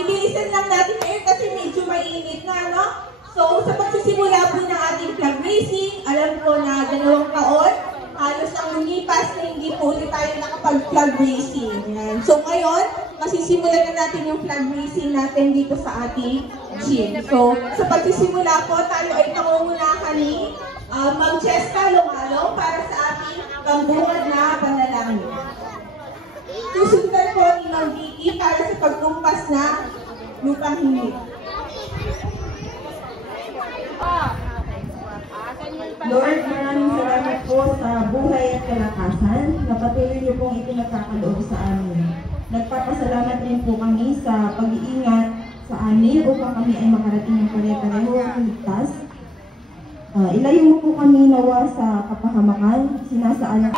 bibilisan lang natin ngayon kasi medyo mainit na, no? So, sa pagsisimula po ng ating flag raising, alam ko na 2 taon, halos ang lumipas na hindi po ulit tayo nakapag-flag raising. Yan. So, ngayon, masisimulan na natin yung flag raising natin dito sa ating gym. So, sa pagsisimula po, tayo ay pangungunahan ni Ma'am Cheska Lumalo para sa ating pambungad na panalangin. Susundan po ni Ma'am Vicky para sa pagkumpas na lupang hingi. Lord, maraming salamat po sa buhay at kalakasan na patuloy niyo pong ipinagkakaloob sa amin. Nagpapasalamat rin po kami sa pag-iingat sa amin upang kami ay makarating ng pare-pareho at ligtas. Ilayo mo po kami nawa sa kapahamakan, sinasaalang.